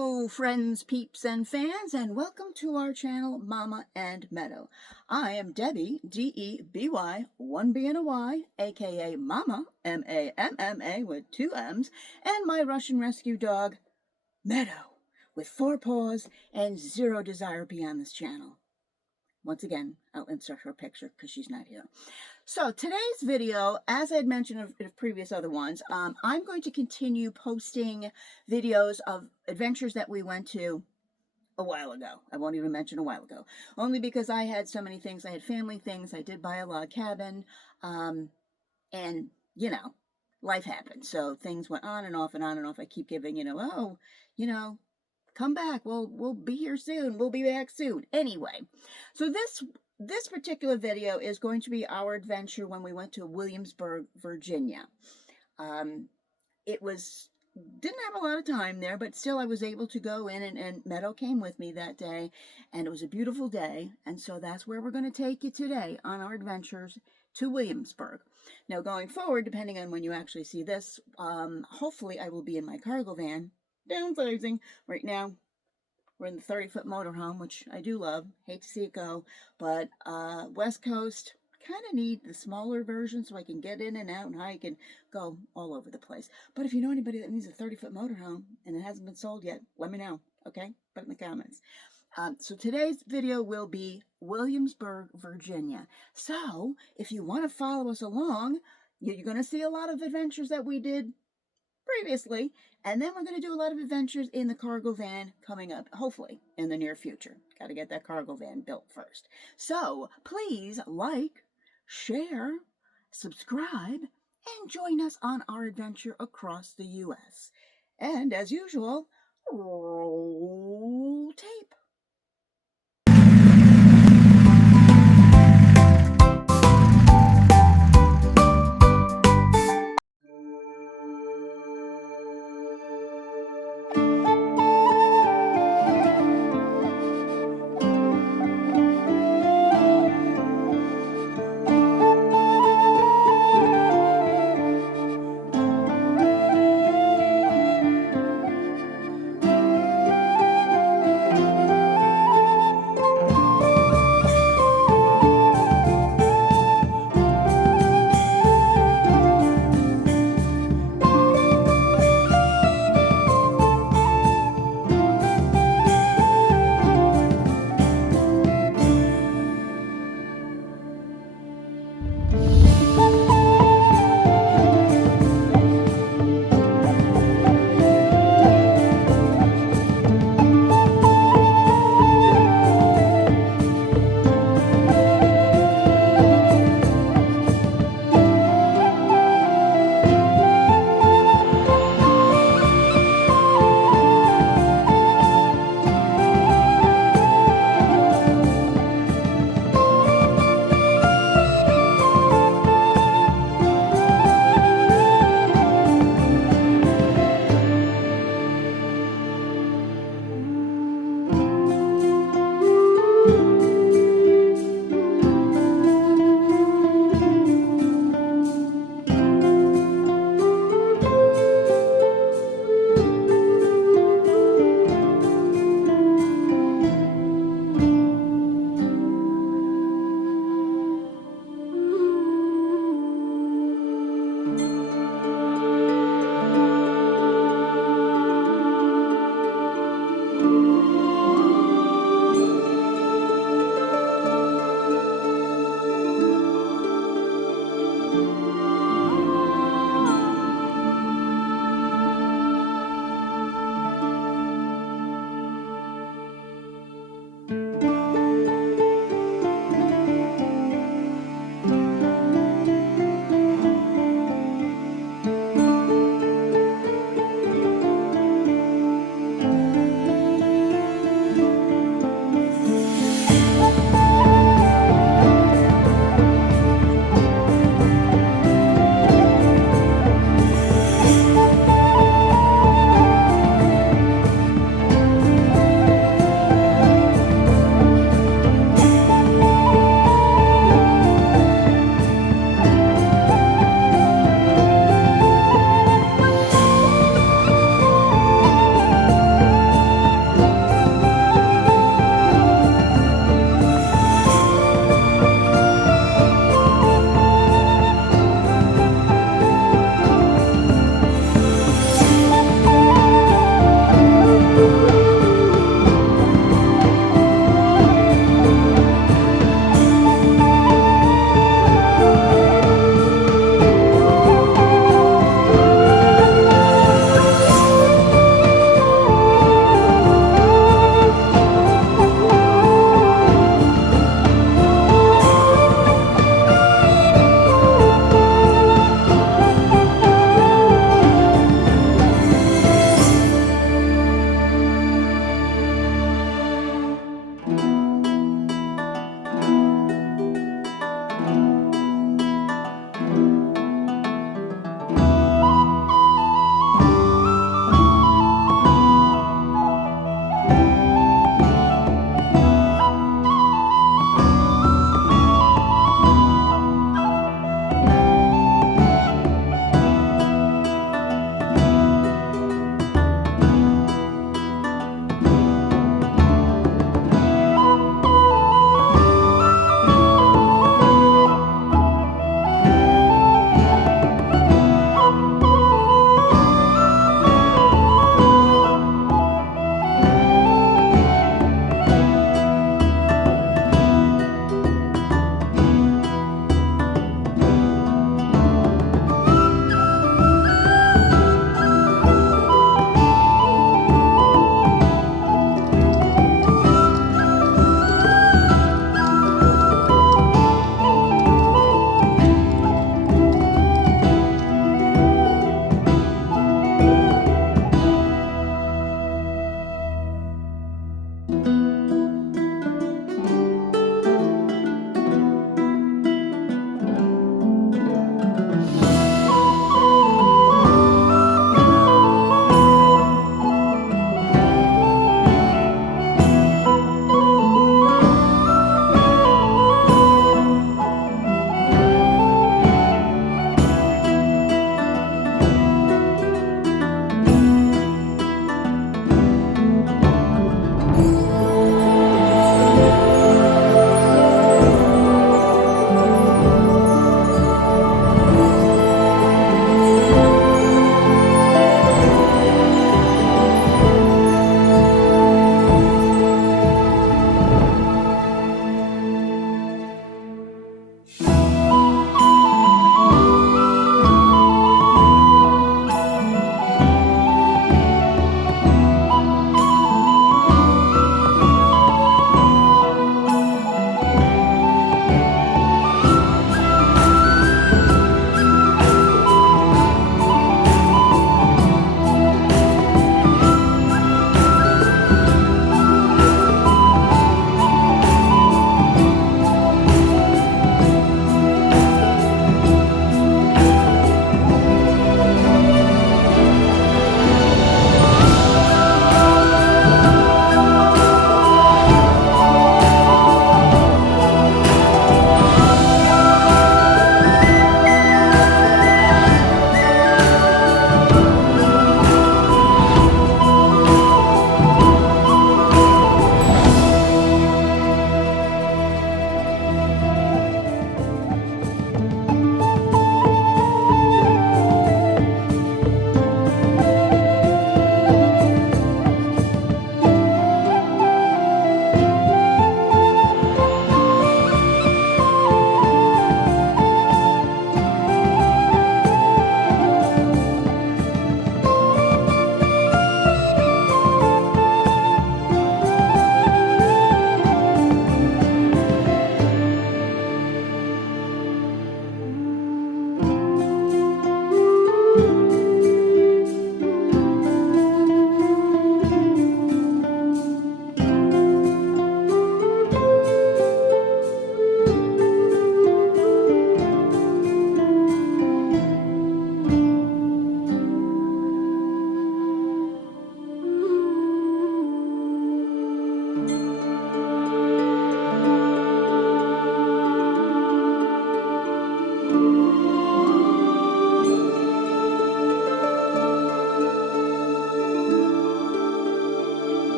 Hello, friends, peeps, and fans, and welcome to our channel, Mama and Meadow. I am Debbie, D-E-B-Y, one B and a Y, aka Mama, M-A-M-M-A with two M's, and my Russian rescue dog, Meadow, with 4 paws and 0 desire beyond this channel. Once again, I'll insert her picture because she's not here. So today's video, as I had mentioned in previous other ones, I'm going to continue posting videos of adventures that we went to a while ago. I won't even mention a while ago, only because I had so many things. I had family things. I did buy a log cabin, and you know, life happened. So things went on and off and on and off. I keep giving, come back. We'll be here soon. We'll be back soon. Anyway, so this particular video is going to be our adventure when we went to Williamsburg, Virginia. It didn't have a lot of time there, but still I was able to go in, and Meadow came with me that day, and it was a beautiful day, and so that's where we're going to take you today on our adventures to Williamsburg. Now, going forward, depending on when you actually see this, hopefully I will be in my cargo van, downsizing. Right now, we're in the 30-foot motorhome, which I do love. Hate to see it go, but West Coast, kind of need the smaller version so I can get in and out and hike and go all over the place. But if you know anybody that needs a 30-foot motorhome and it hasn't been sold yet, let me know, okay? Put it in the comments. So today's video will be Williamsburg, Virginia. So if you want to follow us along, you're going to see a lot of adventures that we did previously, and then we're going to do a lot of adventures in the cargo van coming up, hopefully, in the near future. Got to get that cargo van built first. So please like, share, subscribe, and join us on our adventure across the U.S. And as usual, roll